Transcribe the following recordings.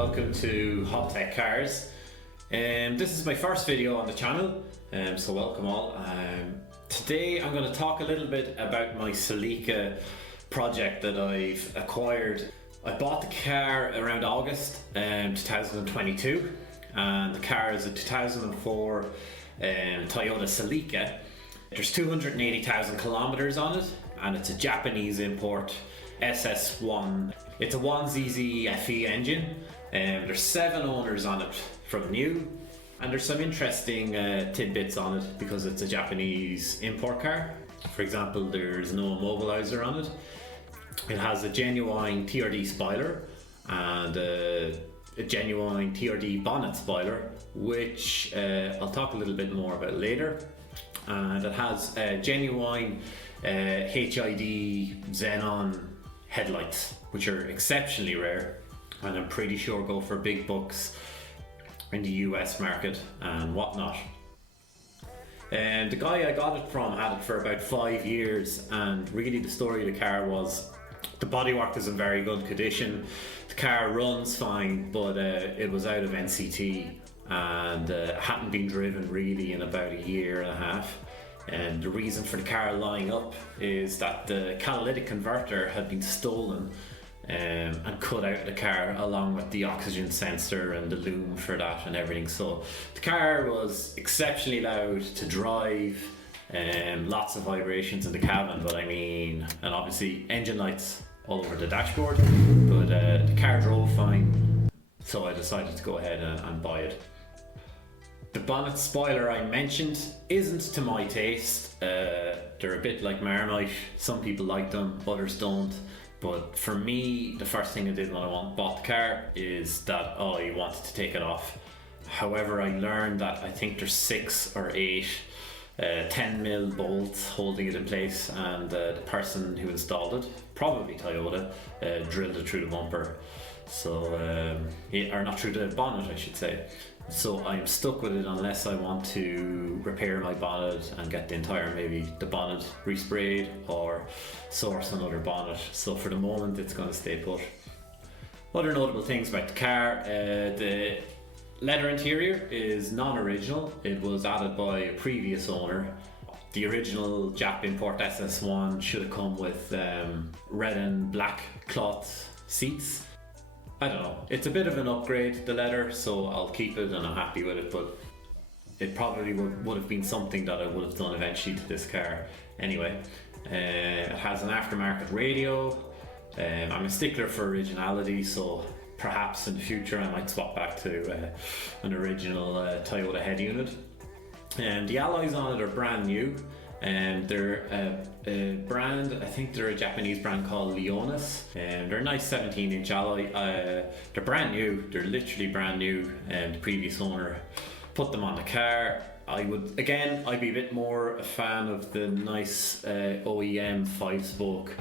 welcome to Hobtec Cars. This is my first video on the channel, so welcome all. Today I'm going to talk a little bit about my Celica project that I've acquired. I bought the car around August 2022, and the car is a 2004 Toyota Celica. There's 280,000 kilometers on it, and it's a Japanese import SS1. It's a 1ZZ FE engine. There's 7 owners on it from new, and there's some interesting tidbits on it because it's a Japanese import car. For example, there's no immobilizer on it. It has a genuine TRD spoiler and a genuine TRD bonnet spoiler, which I'll talk a little bit more about later. And it has genuine HID xenon headlights, which are exceptionally rare, and I'm pretty sure go for big bucks in the US market and whatnot. And the guy I got it from had it for about 5 years, and really the story of the car was the bodywork is in very good condition, the car runs fine, but it was out of NCT and hadn't been driven really in about a year and a half. And the reason for the car lying up is that the catalytic converter had been stolen and cut out of the car, along with the oxygen sensor and the loom for that and everything. So the car was exceptionally loud to drive, lots of vibrations in the cabin, but and obviously engine lights all over the dashboard, but the car drove fine, so I decided to go ahead and buy it. The bonnet spoiler I mentioned isn't to my taste. They're a bit like Marmite. Some people like them, others don't. But for me, the first thing I did when I bought the car is that I wanted to take it off. However, I learned that I think there's 6 or 8 10mm bolts holding it in place, and the person who installed it, probably Toyota, drilled it through the bumper. So, or not through the bonnet, I should say. So I'm stuck with it unless I want to repair my bonnet and get maybe the bonnet resprayed or source another bonnet. So for the moment it's going to stay put. Other notable things about the car, the leather interior is non-original. It was added by a previous owner. The original Jap import SS1 should have come with red and black cloth seats. I don't know, it's a bit of an upgrade, the leather, so I'll keep it and I'm happy with it, but it probably would have been something that I would have done eventually to this car. Anyway, it has an aftermarket radio. I'm a stickler for originality, so perhaps in the future I might swap back to an original Toyota head unit. The alloys on it are brand new. They're a brand, I think they're a Japanese brand called Leonis, and they're a nice 17-inch alloy. They're brand new, they're literally brand new, and the previous owner put them on the car. I'd be a bit more a fan of the nice OEM 5-spoke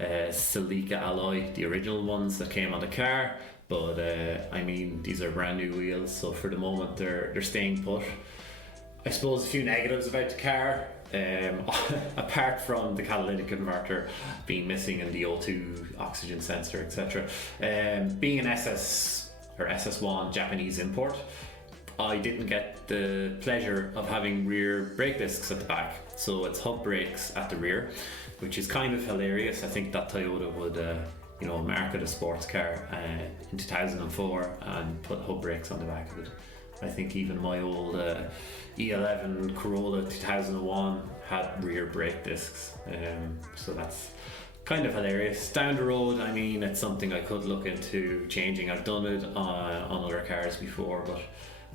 Celica alloy, the original ones that came on the car, but these are brand new wheels, so for the moment they're staying put. I suppose a few negatives about the car, apart from the catalytic converter being missing and the O2 oxygen sensor, etc. Being an SS1 Japanese import, I didn't get the pleasure of having rear brake discs at the back, so it's hub brakes at the rear, which is kind of hilarious. I think that Toyota would market a sports car in 2004 and put hub brakes on the back of it. I think even my old E11 Corolla 2001 had rear brake discs, so that's kind of hilarious. Down the road, it's something I could look into changing. I've done it on other cars before, but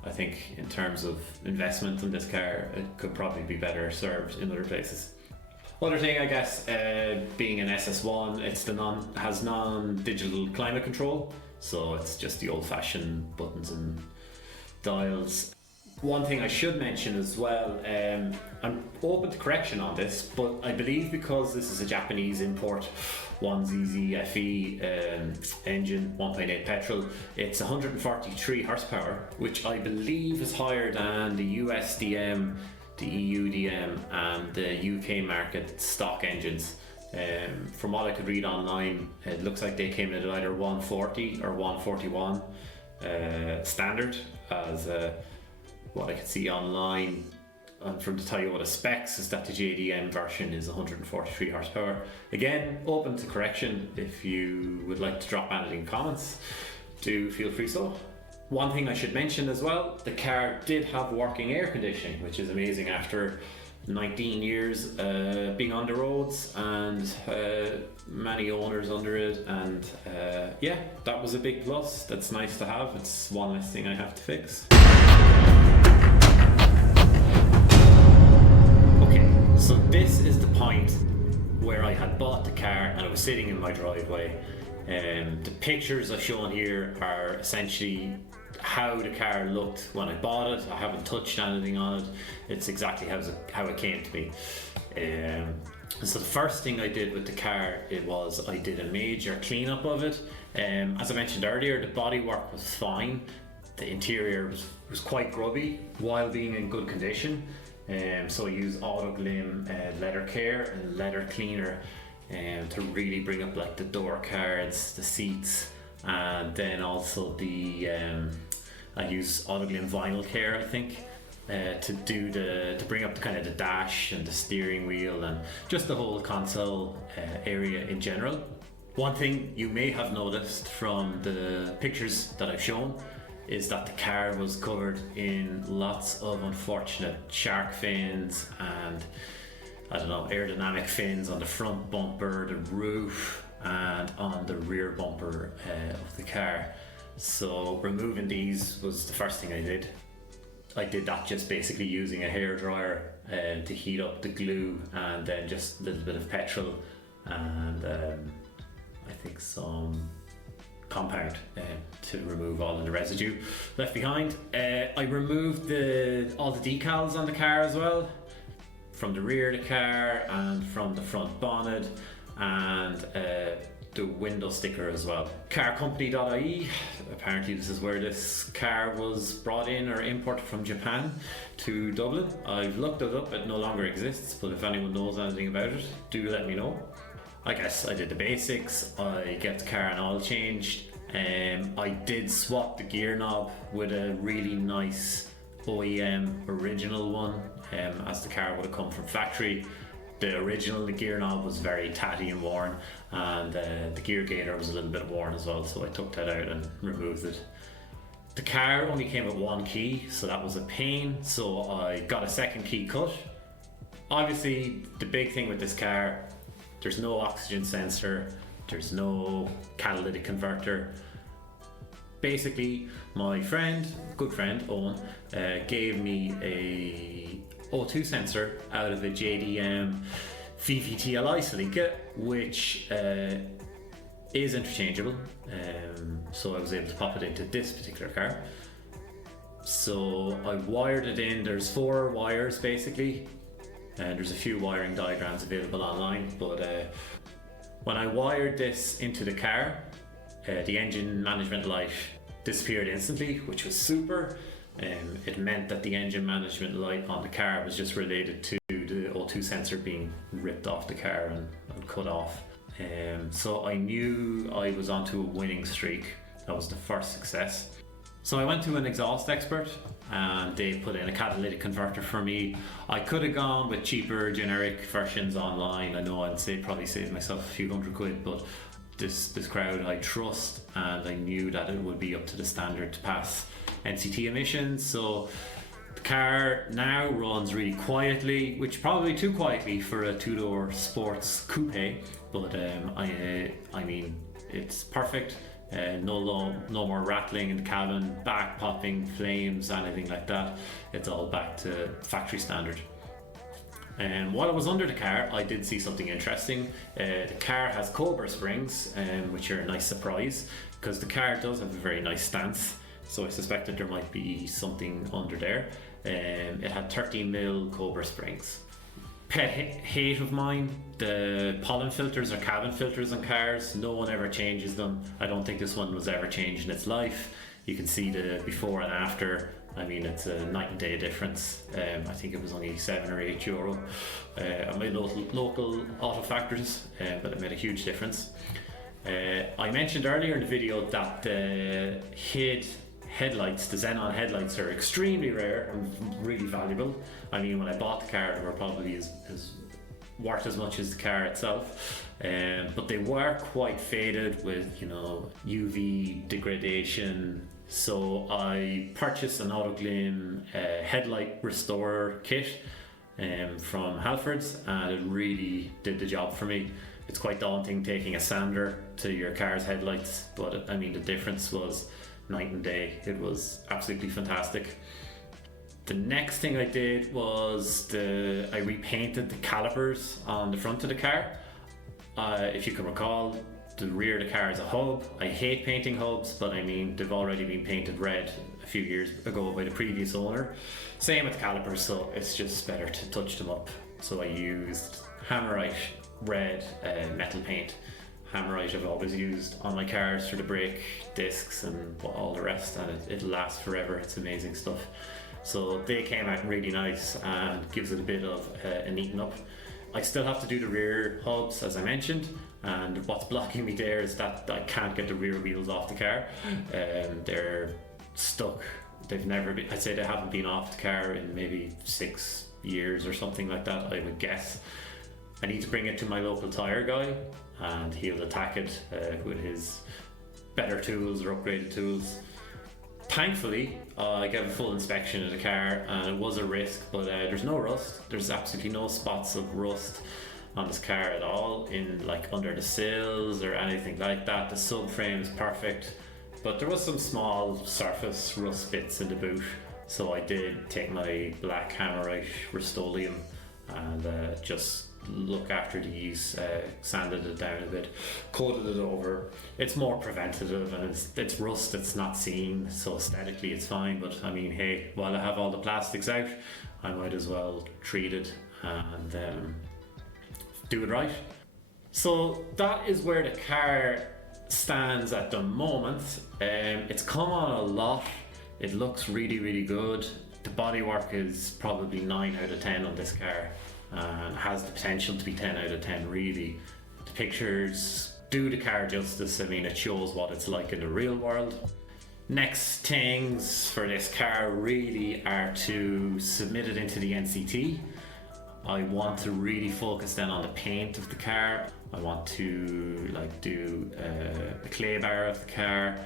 I think in terms of investment in this car, it could probably be better served in other places. Other thing, I guess, being an SS1, it has non-digital climate control, so it's just the old-fashioned buttons and dials. One thing I should mention as well, I'm open to correction on this, but I believe because this is a Japanese import 1ZZ FE engine, 1.8 petrol, it's 143 horsepower, which I believe is higher than the US DM, the EU DM and the UK market stock engines. From what I could read online, it looks like they came in at either 140 or 141 standard, as what I could see online and from the Toyota specs is that the JDM version is 143 horsepower. Again, open to correction. If you would like to drop anything in comments, do feel free so. One thing I should mention as well, the car did have working air conditioning, which is amazing after 19 years being on the roads and many owners under it, and yeah, that was a big plus. That's nice to have. It's one less thing I have to fix. So this is the point where I had bought the car and I was sitting in my driveway. The pictures I've shown here are essentially how the car looked when I bought it. I haven't touched anything on it. It's exactly how it came to me. So the first thing I did with the car, I did a major cleanup of it. As I mentioned earlier, the bodywork was fine. The interior was quite grubby while being in good condition. So I use Autoglym leather care and leather cleaner to really bring up like the door cards, the seats, and then also I use Autoglym vinyl care, I think, to bring up the kind of the dash and the steering wheel and just the whole console area in general. One thing you may have noticed from the pictures that I've shown is that the car was covered in lots of unfortunate shark fins and, I don't know, aerodynamic fins on the front bumper, the roof, and on the rear bumper of the car. So removing these was the first thing I did. I did that just basically using a hairdryer to heat up the glue, and then just a little bit of petrol and I think some compound to remove all of the residue left behind. I removed all the decals on the car as well, from the rear of the car and from the front bonnet, and the window sticker as well. Carcompany.ie, apparently this is where this car was brought in or imported from Japan to Dublin. I've looked it up, it no longer exists, but if anyone knows anything about it, do let me know. I guess I did the basics. I get the car and oil changed. I did swap the gear knob with a really nice OEM original one, as the car would have come from factory. The original gear knob was very tatty and worn, and the gear gainer was a little bit worn as well, so I took that out and removed it. The car only came with one key, so that was a pain, so I got a second key cut. Obviously, the big thing with this car, there's no oxygen sensor, there's no catalytic converter. Basically, my good friend Owen, gave me a O2 sensor out of a JDM VVTLI Celica, which is interchangeable. So I was able to pop it into this particular car. So I wired it in. There's 4 wires basically, and there's a few wiring diagrams available online, but when I wired this into the car, the engine management light disappeared instantly, which was super. It meant that the engine management light on the car was just related to the O2 sensor being ripped off the car and cut off. So I knew I was onto a winning streak. That was the first success. So I went to an exhaust expert and they put in a catalytic converter for me. I could have gone with cheaper generic versions online. I know probably save myself a few £100, but this crowd I trust, and I knew that it would be up to the standard to pass NCT emissions. So the car now runs really quietly, which probably too quietly for a 2-door sports coupe, but I mean, it's perfect. No more rattling in the cabin, back popping, flames, anything like that. It's all back to factory standard. And while I was under the car, I did see something interesting. The car has Cobra springs, which are a nice surprise, because the car does have a very nice stance. So I suspected there might be something under there. It had 13mm Cobra springs. Pet hate of mine, the pollen filters or cabin filters on cars. No one ever changes them. I don't think this one was ever changed in its life. You can see the before and after. I mean, it's a night and day difference. I think it was only €7 or €8 at my local auto factories, but it made a huge difference. I mentioned earlier in the video that the HID headlights, the xenon headlights, are extremely rare and really valuable. I mean, when I bought the car, they were probably as worth as much as the car itself, but they were quite faded with, you know, UV degradation. So I purchased an Autoglym headlight restorer kit from Halfords, and it really did the job for me. It's quite daunting taking a sander to your car's headlights, but I mean, the difference was night and day. It was absolutely fantastic. The next thing I did was I repainted the calipers on the front of the car. If you can recall, the rear of the car is a hub. I hate painting hubs, but I mean, they've already been painted red a few years ago by the previous owner. Same with the calipers, so it's just better to touch them up. So I used Hammerite red metal paint. Hammerite I've always used on my cars for the brake discs and all the rest, and it'll last forever. It's amazing stuff. So they came out really nice and gives it a bit of a neaten up. I still have to do the rear hubs, as I mentioned, and what's blocking me there is that I can't get the rear wheels off the car. They're stuck. They've never been, I'd say they haven't been off the car in maybe 6 years or something like that, I would guess. I need to bring it to my local tyre guy, and he'll attack it with his better tools or upgraded tools. Thankfully, I gave a full inspection of the car, and it was a risk, but there's no rust. There's absolutely no spots of rust on this car at all, in like under the sills or anything like that. The subframe is perfect, but there was some small surface rust bits in the boot. So I did take my black Hammerite Rust-Oleum and just look after these, sanded it down a bit, coated it over. It's more preventative, and it's rust that's not seen, so aesthetically it's fine. But I mean, hey, while I have all the plastics out, I might as well treat it and do it right. So that is where the car stands at the moment. It's come on a lot. It looks really, really good. The bodywork is probably 9 out of 10 on this car, and has the potential to be 10 out of 10 really. The pictures do the car justice. I mean, it shows what it's like in the real world. Next things for this car really are to submit it into the NCT. I want to really focus then on the paint of the car. I want to like do a clay bar of the car,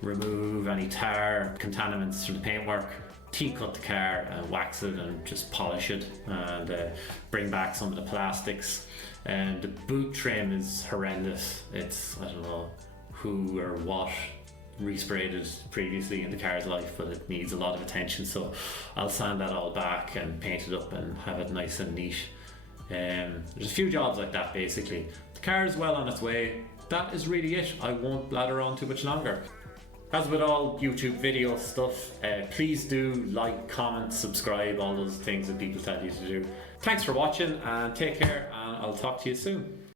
remove any tar contaminants from the paintwork, T-cut the car and wax it and just polish it, and bring back some of the plastics. And the boot trim is horrendous. It's, I don't know who or what resprayed it previously in the car's life, but it needs a lot of attention, so I'll sand that all back and paint it up and have it nice and neat. There's a few jobs like that basically. The car is well on its way. That is really it. I won't blather on too much longer. As with all YouTube video stuff, please do like, comment, subscribe, all those things that people tell you to do. Thanks for watching, and take care, and I'll talk to you soon.